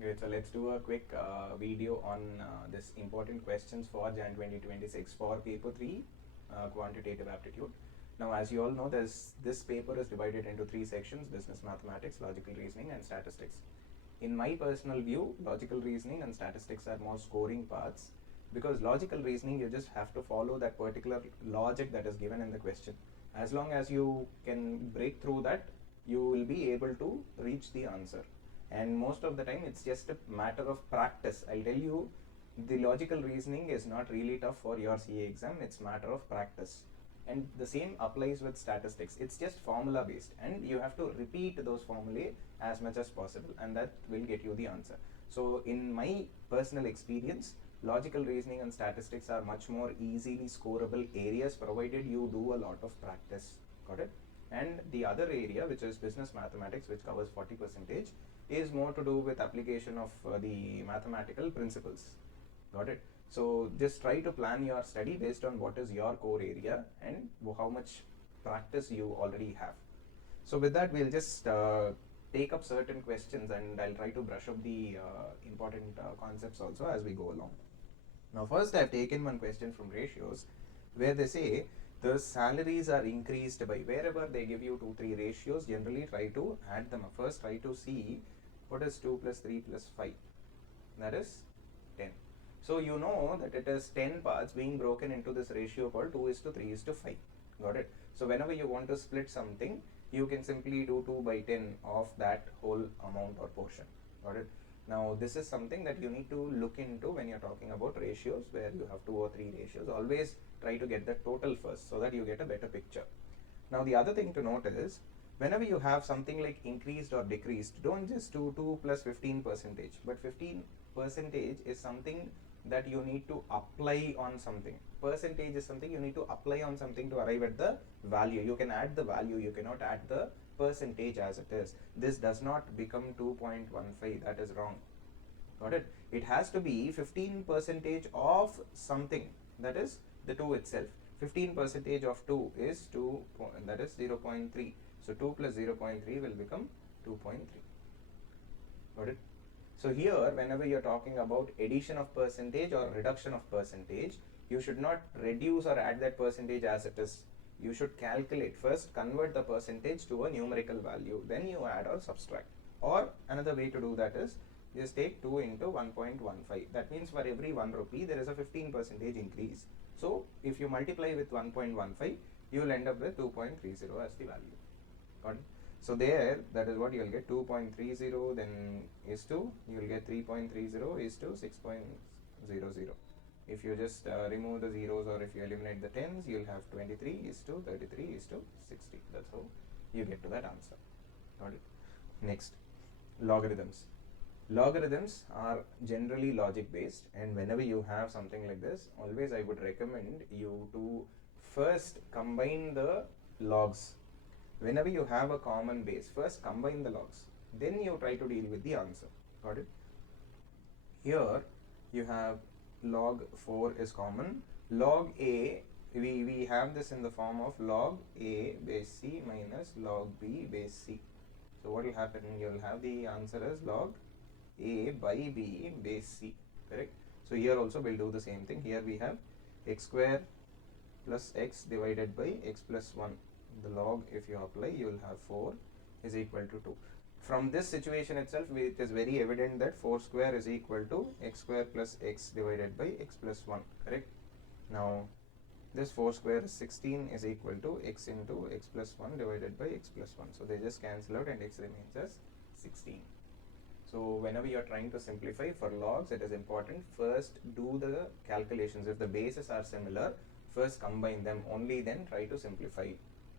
Great. So let's do a quick video on this important questions for Jan 2026 for paper 3 quantitative aptitude. Now, as you all know, this paper is divided into 3 sections: business mathematics, logical reasoning, and statistics. In my personal view, logical reasoning and statistics are more scoring parts, because logical reasoning, you just have to follow that particular logic that is given in the question. As long as you can break through that, you will be able to reach the answer. And most of the time it's just a matter of practice. I'll tell you, the logical reasoning is not really tough for your CA exam. It's matter of practice. And the same applies with statistics. It's just formula based, and you have to repeat those formulae as much as possible, and that will get you the answer. So in my personal experience, logical reasoning and statistics are much more easily scoreable areas, provided you do a lot of practice. Got it? And the other area, which is business mathematics, which covers 40%, is more to do with application of the mathematical principles. Got it? So just try to plan your study based on what is your core area and how much practice you already have. So with that, we'll just take up certain questions, and I'll try to brush up the important concepts also as we go along. Now first, I've taken one question from ratios, where they say the salaries are increased by, wherever they give you 2-3 ratios, generally try to add them up. First try to see what is 2 plus 3 plus 5, that is 10. So you know that it is 10 parts being broken into this ratio called 2:3:5. Got it? So whenever you want to split something, you can simply do 2 by 10 of that whole amount or portion. Got it? Now this is something that you need to look into when you're talking about ratios, where you have 2 or 3 ratios. Always try to get the total first, so that you get a better picture. Now the other thing to note is, whenever you have something like increased or decreased, don't just do 2 plus 15%, but 15% is something that you need to apply on something. Percentage is something you need to apply on something to arrive at the value. You can add the value, you cannot add the percentage as it is. This does not become 2.15, that is wrong. Got it? It has to be 15% of something, that is the 2 itself. 15% of 2 is 2, that is 0.3. So 2 plus 0.3 will become 2.3. Got it? So here, whenever you're talking about addition of percentage or reduction of percentage, you should not reduce or add that percentage as it is. You should calculate first, convert the percentage to a numerical value, then you add or subtract. Or another way to do that is, just take 2 into 1.15. That means for every 1 rupee, there is a 15% increase. So if you multiply with 1.15, you will end up with 2.30 as the value. Got it? So there, that is what you will get. 2.30 then is to, you will get 3.30 is to 6.00. If you just remove the zeros, or if you eliminate the tens, you will have 23 is to 33 is to 60. That's how you get to that answer. Got it? Next, logarithms. Logarithms are generally logic based, and whenever you have something like this, always I would recommend you to first combine the logs. Whenever you have a common base, first combine the logs, then you try to deal with the answer. Got it? Here you have log 4 is common. Log a, we have this in the form of log a base c minus log b base c. So what will happen? You will have the answer as log a by b base c. Correct? So here also we'll do the same thing. Here we have x square plus x divided by x plus 1. The log, if you apply, you will have 4 is equal to 2. From this situation itself, it is very evident that 4 square is equal to x square plus x divided by x plus 1. Correct? Now this 4 square is 16 is equal to x into x plus 1 divided by x plus 1. So they just cancel out and x remains as 16. So whenever you are trying to simplify for logs, it is important first do the calculations. If the bases are similar, first combine them, only then try to simplify.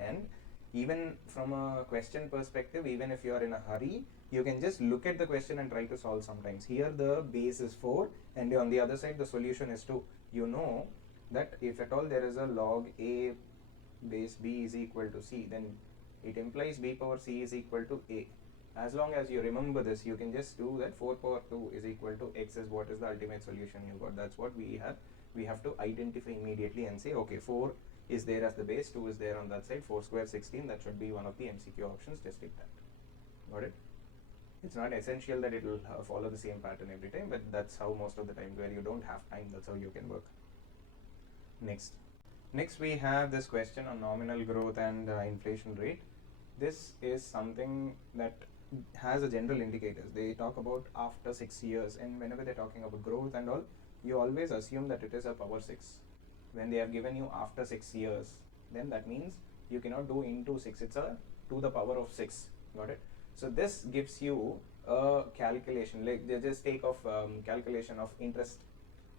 And even from a question perspective, even if you are in a hurry, you can just look at the question and try to solve sometimes. Here the base is 4, and on the other side the solution is 2. You know that if at all there is a log a base b is equal to c, then it implies b power c is equal to a. As long as you remember this, you can just do that 4 power 2 is equal to x is what is the ultimate solution you got. That's what we have. We have to identify immediately and say, okay, 4 is there as the base, 2 is there on that side, 4 square 16, that should be one of the MCQ options, just take that. Got it? It's not essential that it will follow the same pattern every time, but that's how most of the time where you don't have time, that's how you can work. Next we have this question on nominal growth and inflation rate. This is something that has a general indicators. They talk about after 6 years, and whenever they're talking about growth and all, you always assume that it is a power 6. When they have given you after 6 years, then that means you cannot do into 6. It's a to the power of 6. Got it? So this gives you a calculation. Like they just take of calculation of interest.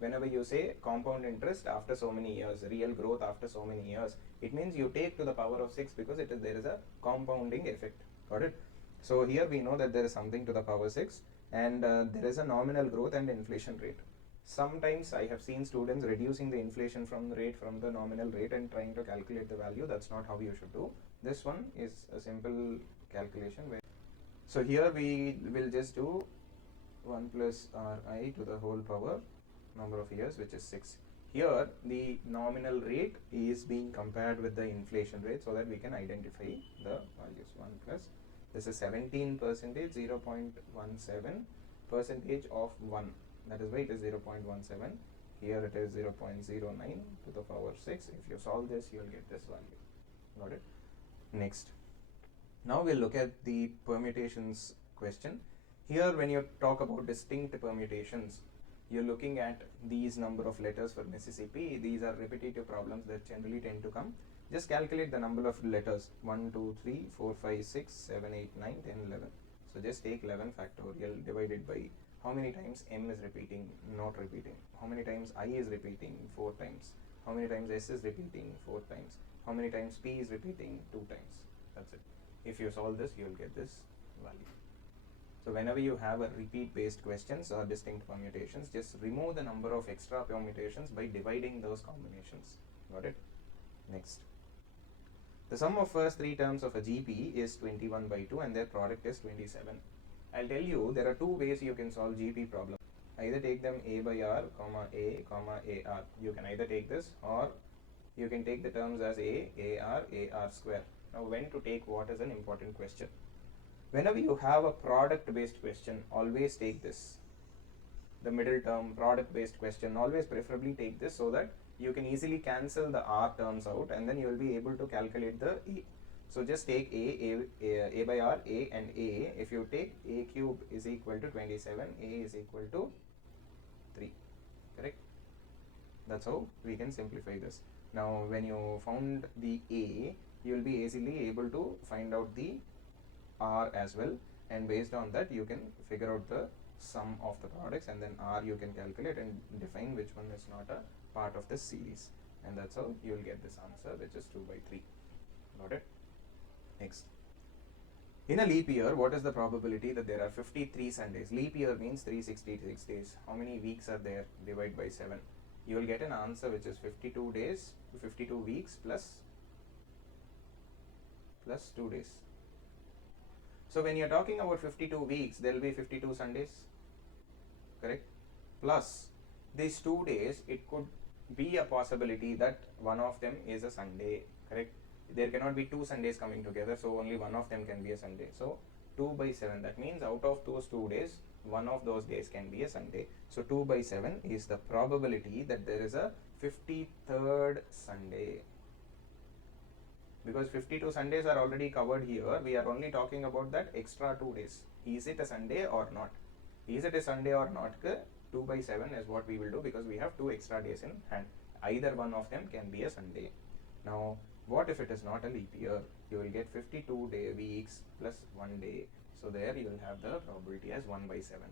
Whenever you say compound interest after so many years, real growth after so many years, it means you take to the power of 6 because there is a compounding effect. Got it? So here we know that there is something to the power 6, and there is a nominal growth and inflation rate. Sometimes I have seen students reducing the inflation from the nominal rate and trying to calculate the value. That's not how you should do. This one is a simple calculation. So here we will just do 1 plus Ri to the whole power number of years, which is 6. Here the nominal rate is being compared with the inflation rate so that we can identify the values. 1 plus, this is 17%, 0.17 percentage of 1. That is why it is 0.17. Here it is 0.09 to the power 6. If you solve this, you will get this value. Got it? Next. Now we'll look at the permutations question. Here when you talk about distinct permutations, you're looking at these number of letters for Mississippi. These are repetitive problems that generally tend to come. Just calculate the number of letters. 1, 2, 3, 4, 5, 6, 7, 8, 9, 10, 11. So just take 11 factorial divided by how many times M is repeating, not repeating. How many times I is repeating? 4 times. How many times S is repeating? 4 times. How many times P is repeating? 2 times. That's it. If you solve this, you will get this value. So whenever you have a repeat based questions or distinct permutations, just remove the number of extra permutations by dividing those combinations. Got it? Next. The sum of first 3 terms of a GP is 21 by 2 and their product is 27. I'll tell you there are 2 ways you can solve GP problem. Either take them A by R, comma A, comma AR. You can either take this, or you can take the terms as A, AR square. Now when to take what is an important question. Whenever you have a product based question, always take this. The middle term, product based question, always preferably take this so that you can easily cancel the R terms out and then you will be able to calculate the A. So just take A by R, A and A. If you take A cube is equal to 27, A is equal to 3. Correct? That's how we can simplify this. Now when you found the A, you will be easily able to find out the R as well, and based on that you can figure out the sum of the products, and then R you can calculate and define which one is not a part of this series, and that's how you will get this answer, which is 2 by 3. Got it? Next. In a leap year, what is the probability that there are 53 Sundays? Leap year means 366 days. How many weeks are there? Divide by 7. You will get an answer which is 52 days, 52 weeks plus 2 days. So when you are talking about 52 weeks, there will be 52 Sundays, correct? Plus these 2 days, it could be a possibility that one of them is a Sunday, correct? There cannot be 2 Sundays coming together, so only one of them can be a Sunday. So 2 by 7, that means out of those 2 days, one of those days can be a Sunday. So 2 by 7 is the probability that there is a 53rd Sunday. Because 52 Sundays are already covered here, we are only talking about that extra 2 days. Is it a Sunday or not? Is it a Sunday or not? 2 by 7 is what we will do, because we have 2 extra days in hand. Either one of them can be a Sunday. Now, what if it is not a leap year? You will get 52 weeks plus 1 day. So there you will have the probability as 1 by 7.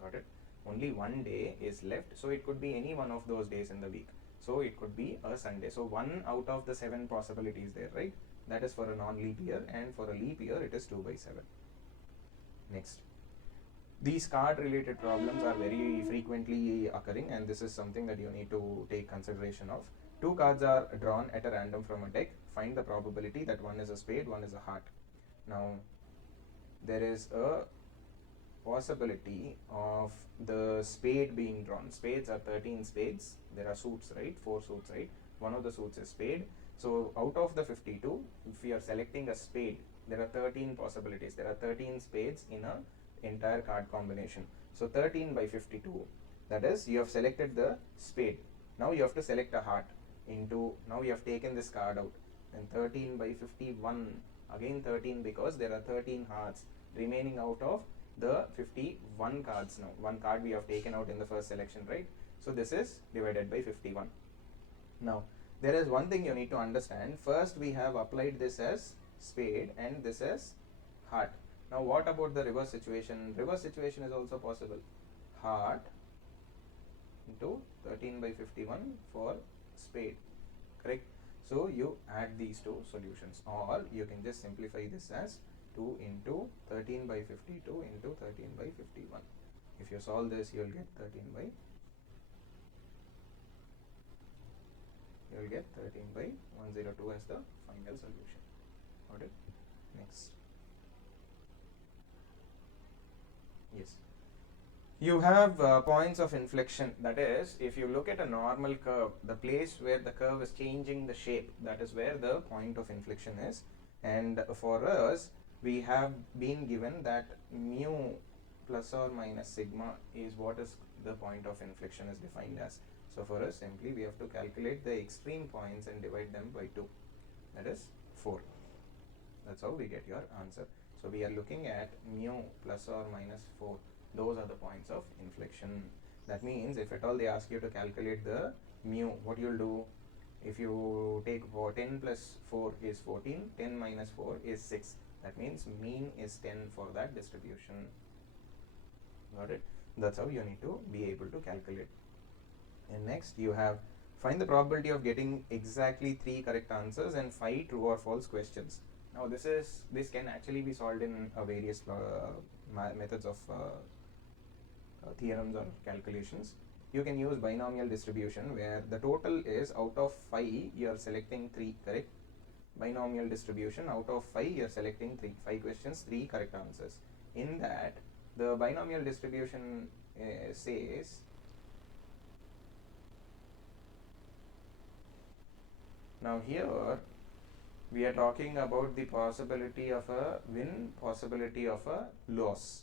Got it? Only 1 day is left, so it could be any one of those days in the week. So it could be a Sunday. So 1 out of the 7 possibilities there, right? That is for a non-leap year, and for a leap year it is 2 by 7. Next. These card related problems are very frequently occurring, and this is something that you need to take consideration of. 2 cards are drawn at a random from a deck. Find the probability that one is a spade, one is a heart. Now there is a possibility of the spade being drawn. Spades are 13 spades. There are suits, right? 4 suits, right? One of the suits is spade. So out of the 52, if we are selecting a spade, there are 13 possibilities. There are 13 spades in entire card combination. So 13 by 52, that is, you have selected the spade. Now you have to select a heart into, now you have taken this card out. Then 13 by 51, again 13, because there are 13 hearts remaining out of the 51 cards now. One card we have taken out in the first selection, right? So this is divided by 51. Now, there is one thing you need to understand. First, we have applied this as spade and this as heart. Now, what about the reverse situation? Reverse situation is also possible. Heart into 13 by 51 for spade, correct? So, you add these two solutions, or you can just simplify this as 2 into 13 by 52 into 13 by 51. If you solve this, you will get 13 by 102 as the final solution. Got it? Next. Yes. You have points of inflection. That is, if you look at a normal curve, the place where the curve is changing the shape, that is where the point of inflection is. And for us, we have been given that mu plus or minus sigma is what is the point of inflection is defined as. So for us, simply we have to calculate the extreme points and divide them by 2. That is 4. That's how we get your answer. So we are looking at mu plus or minus 4. Those are the points of inflection. That means if at all they ask you to calculate the mu, what you'll do? If you take 10 plus 4 is 14, 10 minus 4 is 6. That means mean is 10 for that distribution. Got it? That's how you need to be able to calculate. And next you have find the probability of getting exactly 3 correct answers and 5 true or false questions. Now this can actually be solved in various methods of theorems or calculations. You can use binomial distribution where the total is out of 5 you are selecting 3 correct. Binomial distribution, out of 5 you are selecting 5 questions, 3 correct answers. In that, the binomial distribution says now here we are talking about the possibility of a win, possibility of a loss.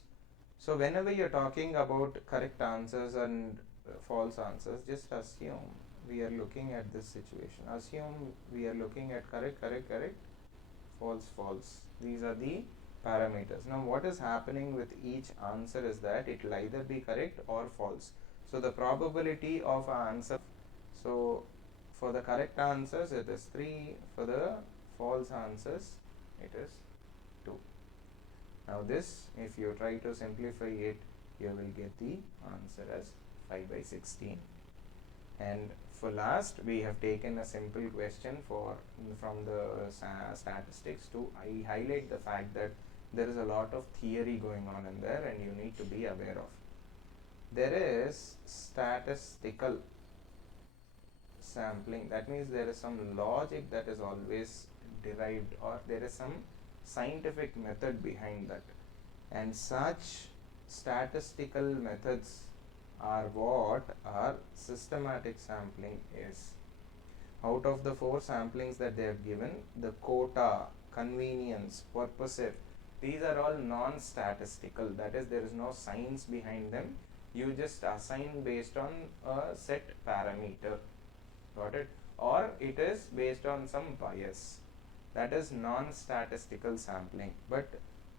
So whenever you are talking about correct answers and false answers, just assume we are looking at this situation. Assume we are looking at correct, false. These are the parameters. Now what is happening with each answer is that it will either be correct or false. So the probability of an answer, so for the correct answers it is 3, for the false answers it is 2. Now this, if you try to simplify it, you will get the answer as 5 by 16. And for last, we have taken a simple question from the statistics to highlight the fact that there is a lot of theory going on in there and you need to be aware of. There is statistical sampling. That means there is some logic that is always derived, or there is some scientific method behind that. And such statistical methods are what our systematic sampling is. Out of the 4 samplings that they have given, the quota, convenience, purposive, these are all non-statistical. That is, there is no science behind them. You just assign based on a set parameter. Got it? Or it is based on some bias. That is non-statistical sampling. But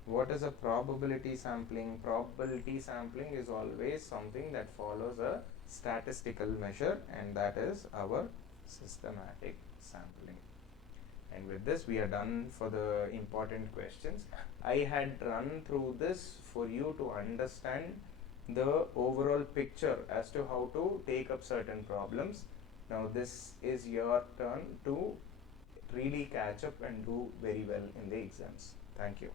what is a probability sampling? Probability sampling is always something that follows a statistical measure, and that is our systematic sampling. And with this we are done for the important questions. I had run through this for you to understand the overall picture as to how to take up certain problems. Now this is your turn to really catch up and do very well in the exams. Thank you.